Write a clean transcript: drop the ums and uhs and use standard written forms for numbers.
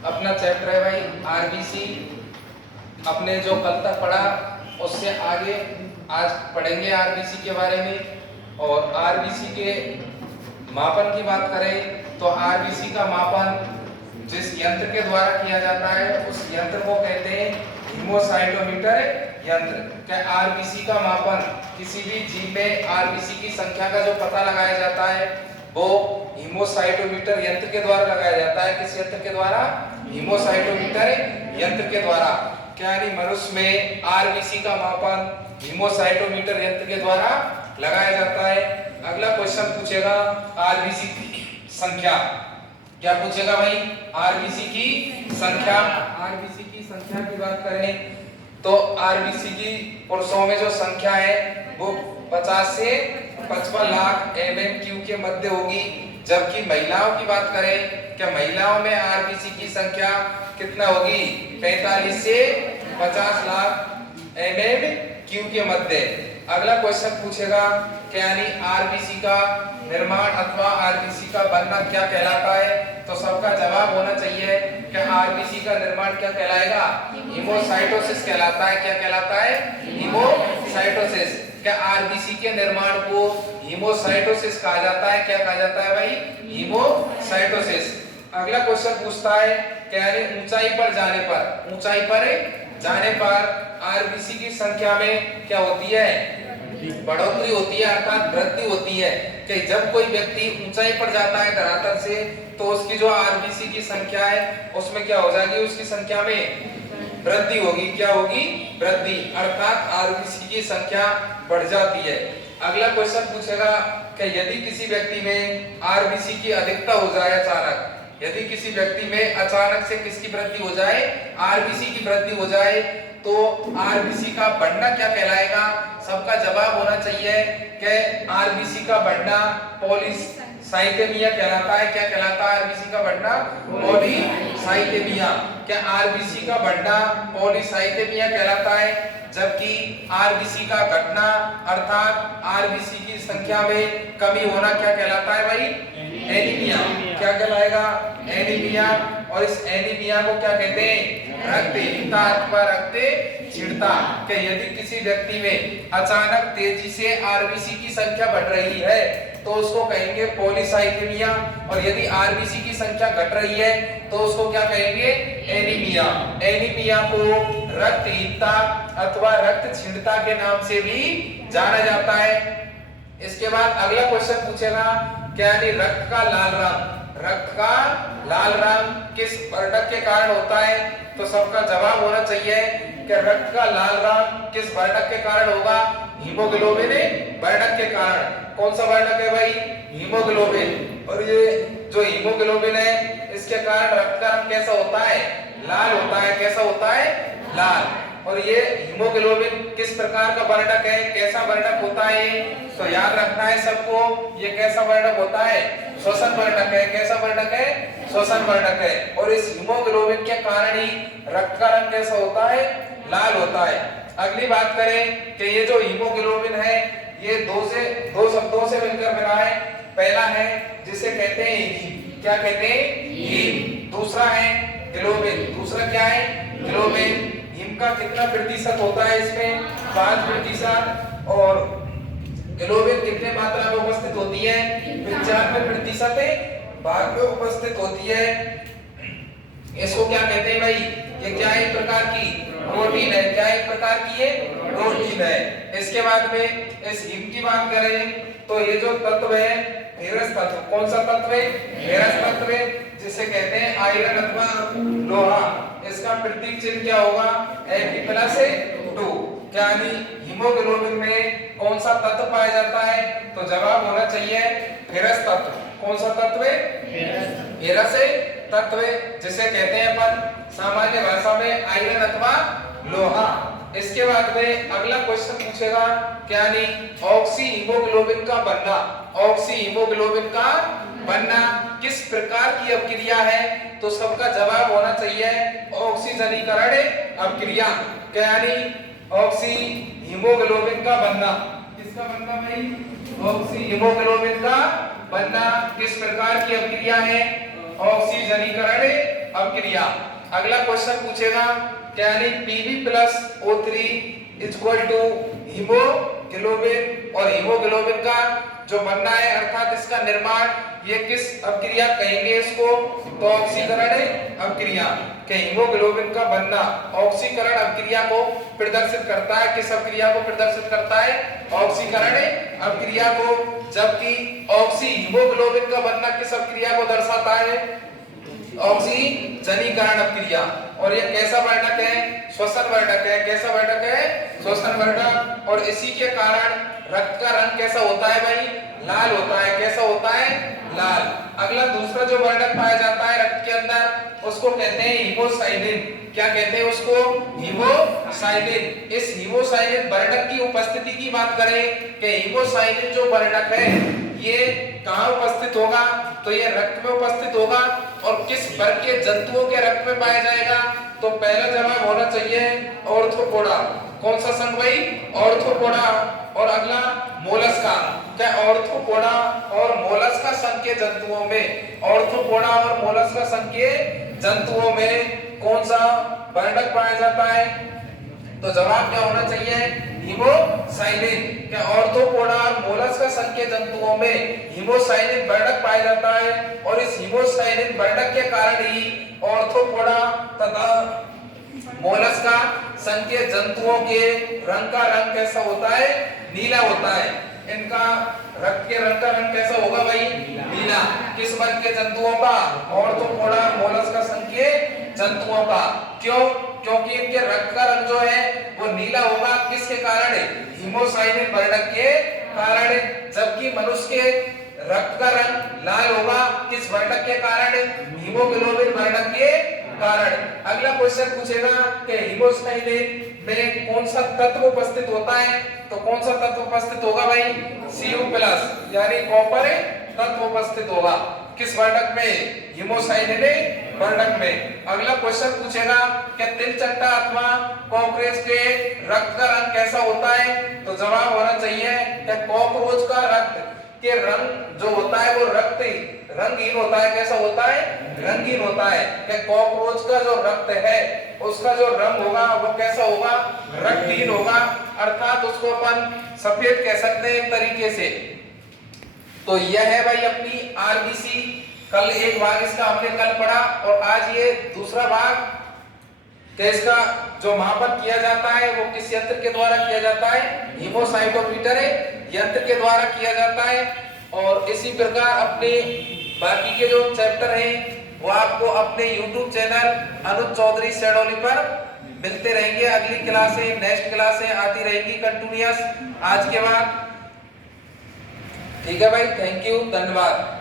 अपना चैप्टर है भाई आरबीसी। अपने जो कल तक पढ़ा उससे आगे आज पढ़ेंगे आरबीसी के बारे में। और आरबीसी के मापन की बात करें तो आरबीसी का मापन जिस यंत्र के द्वारा किया जाता है उस यंत्र को कहते हैं हीमोसाइटोमीटर यंत्र। क्या आरबीसी का मापन किसी भी जीव में आरबीसी की संख्या का जो पता लगाया जाता है वो हीमोसाइटोमीटर यंत्र के द्वारा लगाया जाता है। किस यंत्र के द्वारा? हीमोसाइटोमीटर यंत्र के द्वारा। क्या यानी मनुष्य में आरबीसी का मापन हीमोसाइटोमीटर यंत्र के द्वारा लगाया जाता है। अगला क्वेश्चन पूछेगा आरबीसी की संख्या। क्या पूछेगा भाई? आरबीसी की संख्या। आरबीसी की संख्या की बात करें तो आरबीसी की पुरुषों में जो संख्या है वो 50 से 55 लाख एमएमक्यू के मध्य होगी। जबकि महिलाओं की बात करें, क्या महिलाओं में आरबीसी की संख्या कितना होगी? 45 से 50 लाख एमएमक्यू के मध्य। अगला क्वेश्चन पूछेगा क्या यानी आरबीसी का निर्माण अथवा आरबीसी का बनना क्या कहलाता है? तो सबका जवाब होना चाहिए कि आरबीसी का निर्माण क्या कहलाएगा? हीमोसाइटोसिस कहलाता है। क्या कहलाता है? हीमोसाइटोसिस। क्या आरबीसी के निर्माण को हीमोसाइटोसिस कहा जाता है? क्या कहा जाता है भाई? हीमोसाइटोसिस। अगला क्वेश्चन पूछता है क्या यानी ऊंचाई पर जाने पर आरबीसी की संख्या में क्या होती है? बढ़ोतरी होती है अर्थात वृद्धि होती है। कि जब कोई व्यक्ति ऊंचाई पर जाता है धरातल से तो उसकी जो आरबीसी की संख्या है उसमें क्या हो जाएगी? उसकी संख्या में वृद्धि होगी। क्या होगी? वृद्धि, अर्थात आरबीसी की संख्या बढ़ जाती है। अगला क्वेश्चन पूछेगा कि यदि किसी व्यक्ति में आरबीसी की अधिकता हो जाए अचानक, यदि किसी व्यक्ति में अचानक से किसकी वृद्धि हो जाए? आरबीसी की वृद्धि हो जाए तो आरबीसी का बढ़ना क्या कहलाएगा? सबका जवाब होना चाहिए कि आरबीसी का बढ़ना पॉलीसाइथेमिया कहलाता है। क्या कहलाता है आरबीसी का बढ़ना? पॉलीसाइथेमिया। क्या आरबीसी का बढ़ना पॉलीसाइथेमिया कहलाता है? जबकि आरबीसी का घटना अर्थात आरबीसी की संख्या में कमी होना क्या कहलाता है भाई? एनीमिया। क्या कहलाएगा? एनीमिया। और इस एनीमिया को क्या कहते हैं? रक्तहीनता अथवा रक्त क्षीणता। कि यदि किसी व्यक्ति में अचानक तेजी से आरबीसी की संख्या बढ़ रही है तो उसको कहेंगे पॉलीसाइथेमिया। और यदि आरबीसी की संख्या घट रही है तो उसको क्या कहेंगे? एनीमिया। एनीमिया को रक्तहीनता अथवा रक्त क्षीणता के नाम से भी जाना जाता है। इसके बाद अगला क्वेश्चन पूछेगा क्या यानी रक्त का लाल रंग किस वर्णक के कारण होता है? तो सबका जवाब होना चाहिए कि रक्त का लाल रंग किस वर्णक के कारण होगा? हीमोग्लोबिन वर्णक के कारण। कौन सा वर्णक है भाई? हीमोग्लोबिन। और ये जो हीमोग्लोबिन है इसके कारण रक्त का रंग कैसा होता है? लाल होता है। कैसा होता है? लाल। और ये हीमोग्लोबिन किस प्रकार का वर्णक है? कैसा वर्णक होता है? तो याद रखना है सबको, ये कैसा वर्णक होता है? श्वसन वर्णक है। कैसा वर्णक है? श्वसन वर्णक है। और इस हीमोग्लोबिन के कारण ही रक्त का रंग कैसा होता है? लाल होता है। अगली बात करें कि ये जो हीमोग्लोबिन है ये दो शब्दों से मिलकर बना है। पहला है जिसे कहते हैं हीम। क्या कहते हैं? हीम। दूसरा है ग्लोबिन। दूसरा क्या है? ग्लोबिन। हीम का कितना प्रतिशत होता है इसमें? 5%। और ग्लोबिन कितने मात्रा में उपस्थित होती है? 95% भाग में उपस्थित होती है। इसको क्या कहते हैं भाई? ये क्या है? एक प्रकार की प्रोटीन है। क्या एक प्रकार की है? प्रोटीन है। इसके बाद में इस हीम की बात करें तो ये जो तत्व है फेरस तत्व। कौन सा तत्व है? फेरस तत्व है, जिसे कहते हैं आयरन अथवा लोहा। इसका प्रतीक चिन्ह क्या होगा? Fe+2। यानी हीमोग्लोबिन में कौन सा तत्व पाया जाता है? तो जवाब होना चाहिए फेरस तत्व। कौन सा तत्व है? फेरस तत्व, जिसे कहते हैं अपन सामान्य भाषा में आयरन अथवा लोहा। इसके बाद में अगला क्वेश्चन पूछेगा क्या यानी ऑक्सी हीमोग्लोबिन का बनना। ऑक्सी हीमोग्लोबिन का बनना किस प्रकार की अभिक्रिया है? तो सबका जवाब होना चाहिए ऑक्सीजनीकरण अभिक्रिया। क्या यानी ऑक्सी हीमोग्लोबिन का बनना, किसका बनना भाई? ऑक्सी हीमोग्लोबिन का बनना किस प्रकार की अभिक्रिया है? ऑक्सीजनीकरण अभिक्रिया। अगला क्वेश्चन पूछेगा यानी Pb plus O3 equal to haemoglobin, और हीमोग्लोबिन का जो बनना है अर्थात इसका निर्माण, ये किस अभिक्रिया कहेंगे इसको? तो ऑक्सीकरण अभिक्रिया। के हीमोग्लोबिन का बनना ऑक्सीकरण अभिक्रिया को प्रदर्शित करता है। किस अभिक्रिया को प्रदर्शित करता है? ऑक्सीकरण अभिक्रिया को। जबकि ऑक्सी हीमोग्लोबिन का बनना किस अभिक्रिया को दर्शाता है? ऑक्सीजनीकरण अभिक्रिया। और ये कैसा वर्णक है? श्वसन वर्णक है। कैसा वर्णक है? श्वसन वर्णक। और इसी के कारण रक्त का रंग कैसा होता है भाई? लाल होता है। कैसा होता है? लाल। अगला दूसरा जो वर्णक पाया जाता है रक्त के अंदर उसको कहते हैं हीमोसाइनिन। क्या कहते हैं उसको? हीमोसाइनिन। इस हीमोसाइनिन वर्णक की उपस्थिति की बात करें कि हीमोसाइनिन जो वर्णक है ये कहाँ उपस्थित होगा? तो ये रक्त में उपस्थित होगा। और किस वर्ग के जंतुओं के रक्त में पाया जाएगा? तो पहला जवाब होना चाहिए ऑर्थ्रोपोडा। कौन सा संघ भाई? ऑर्थ्रोपोडा। और अगला मोलस्का। क्या ऑर्थ्रोपोडा और मोलस्का संघ के जंतुओं में, ऑर्थ्रोपोडा और मोलस्का संघ के जंतुओं में कौन सा वर्णक पाया जाता है? तो जवाब क्या होना चाहिए? हीमोसाइनिन। क्या ऑर्थ्रोपोडा और मोलस्का संघ के जंतुओं में हीमोसाइनिन वर्णक पाया जाता है। और इस हीमोसाइनिन वर्णक के कारण ही ऑर्थ्रोपोडा तथा मोलस्का संघ के जंतुओं के रंग का रंग कैसा होता है? नीला होता है। इनका रक्त के रंग का रंग कैसा होगा भाई? नीला। किस वर्ग के जंतुओं का? ऑर्थ्रोपोडा मोलस्का संघ के जंतुओं का। क्यों? क्योंकि इनके रक्त का रंग जो है वो नीला होगा। किसके कारण? हीमोसाइनिन वर्णक के कारण। जबकि मनुष्य के रक्त का रंग लाल होगा। किस वर्णक के कारण? हीमोग्लोबिन वर्णक के कारण। अगला क्वेश्चन पूछेगा कि हीमोसाइनिन में कौन सा तत्व उपस्थित होता है? तो कौन सा तत्व उपस्थित होगा भाई? Cu+ यानी कॉपर तत्व उपस्थित होगा। किस वर्णक में? हीमोसाइनिन वर्णक में। अगला क्वेश्चन पूछेगा कि तिलचट्टा अथवा कॉकरोच के रक्त का रंग कैसा होता है? तो जवाब होना चाहिए कि कॉकरोच का रक्त के रंग जो होता है वो रक्त रंगहीन होता है। कैसा होता है? रंगहीन होता है। कि कॉकरोच का जो रक्त है उसका जो रंग होगा वो कैसा होगा? रक्तहीन होगा। अर्थात उसको अपन सफेद कह सकते हैं एक तरीके से। तो यह है भाई अपनी आरबीसी। कल एक भाग इसका हमने कल पढ़ा और आज ये दूसरा भाग कि इसका जो मापन किया जाता है वो किस यंत्र के द्वारा किया जाता है? हीमोसाइटोमीटर यंत्र के द्वारा किया जाता है। और इसी प्रकार अपने बाकी के जो चैप्टर हैं वो आपको अपने YouTube चैनल अनुज चौधरी सैडोली पर मिलते रहेंगे। अगली क्लासें, नेक्स्ट क्लासें आती रहेंगी कंटिन्यूअस आज के बाद। ठीक है भाई, थैंक यू, धन्यवाद।